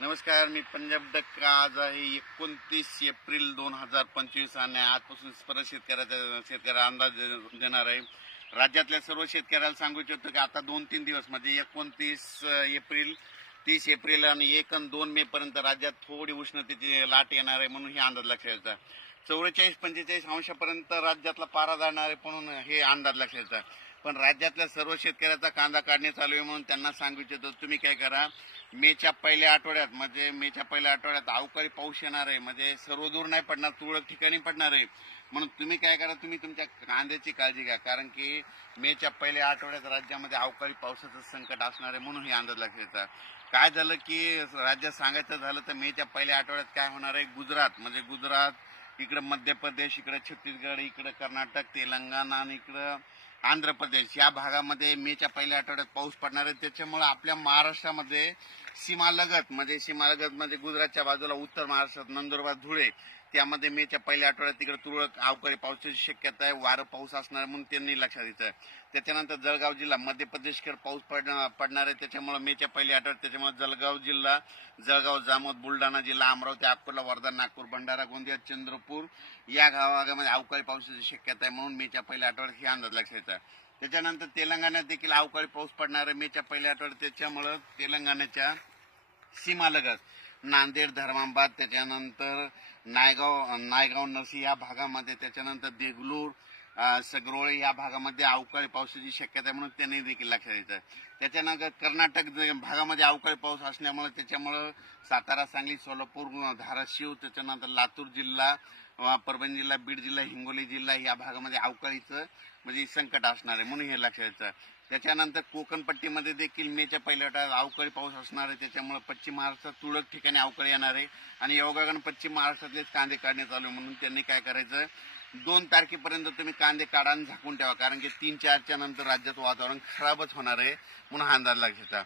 नमस्कार, मी पंजाब डक्का. आज आहे 29 एप्रिल 2025 आणि आजपासून परत शेतकऱ्याला अंदाज देणार आहे. राज्यातल्या सर्व शेतकऱ्याला सांगू इच्छितो की आता 2-3 दिवस म्हणजे 29 एप्रिल, 30 एप्रिल आणि 1 आणि 2 मे पर्यंत राज्यात थोडी उष्णतेची लाट येणार आहे म्हणून हे अंदाज लक्षात येतात. 44-45 अंशापर्यंत राज्यातला पारा जाणार आहे म्हणून हे अंदाज लक्षात येतात. पण राज्यातल्या सर्व शेतकऱ्याचा कांदा काढणे चालू आहे म्हणून त्यांना सांगू इच्छितो तुम्ही काय करा, मेच्या पहिल्या आठवड्यात अवकाळी पाऊस येणार आहे. म्हणजे सर्व दूर नाही पडणार, तुरळक ठिकाणी पडणार आहे. म्हणून तुम्ही काय करा, तुम्ही तुमच्या कांद्याची काळजी घ्या. कारण की मेच्या पहिल्या आठवड्यात राज्यामध्ये अवकाळी पावसाचं संकट असणार आहे म्हणून हे अंदाज लक्षात येतात. काय झालं की राज्यात सांगायचं झालं तर मेच्या पहिल्या आठवड्यात काय होणार आहे, गुजरात, इकडे मध्य प्रदेश, इकडे छत्तीसगड, इकडे कर्नाटक, तेलंगणा आणि इकडे आंध्र प्रदेश या भागामध्ये मेच्या पहिल्या आठवड्यात पाऊस पडणार आहे. त्याच्यामुळे आपल्या महाराष्ट्रामध्ये सीमालगत म्हणजे गुजरातच्या बाजूला उत्तर महाराष्ट्रात नंदुरबार, धुळे त्यामध्ये मेच्या पहिल्या आठवड्यात तिकडे तुरळक अवकाळी पावसाची शक्यता आहे. वारं पाऊस असणार म्हणून त्यांनी लक्षात घेतलं. त्याच्यानंतर जळगाव जिल्हा मध्य प्रदेशकडे पाऊस पडणार आहे. त्याच्यामुळे मेच्या पहिल्या आठवड्यात त्याच्यामुळे जळगाव, जामोद, बुलढाणा जिल्हा, अमरावती, अकोला, वर्धा, नागपूर, भंडारा, गोंदिया, चंद्रपूर या भागामध्ये अवकाळी पावसाची शक्यता आहे म्हणून मेच्या पहिल्या आठवड्यात हे अंदाज लक्षात येतात. त्याच्यानंतर तेलंगणात देखील अवकाळी पाऊस पडणार आहे मेच्या पहिल्या आठवड्यात. त्याच्यामुळे तेलंगणाच्या सीमालगत नांदेड, धर्माबाद, त्याच्यानंतर नायगाव नरसी या भागामध्ये, त्याच्यानंतर देगलूर, सगरोळे या भागामध्ये अवकाळी पावसाची शक्यता आहे म्हणून त्यांनी देखील लक्षात येतं. त्याच्यानंतर कर्नाटक भागामध्ये अवकाळी पाऊस असल्यामुळे त्याच्यामुळे सातारा, सांगली, सोलापूर, धाराशिव, त्याच्यानंतर लातूर जिल्हा, परभणी जिल्हा, बीड जिल्हा, हिंगोली जिल्हा या भागामध्ये अवकाळीचं म्हणजे संकट असणार आहे म्हणून हे लक्षात येतं. त्याच्यानंतर कोकण पट्टीमध्ये देखील मेच्या पहिल्या आठवड्यात अवकाळी पाऊस असणार आहे. त्याच्यामुळे पश्चिम महाराष्ट्रात तुरळक ठिकाणी अवकाळी येणार आहे आणि योगायोगाने पश्चिम महाराष्ट्रातलेच कांदे काढणे चालू आहे म्हणून त्यांनी काय करायचं, 2 तारखेपर्यंत तुम्ही कांदे काढा आणि झाकून ठेवा. कारण की 3-4च्या नंतर राज्यात वातावरण खराबच होणार आहे म्हणून हा अंदाज लक्षात येतात.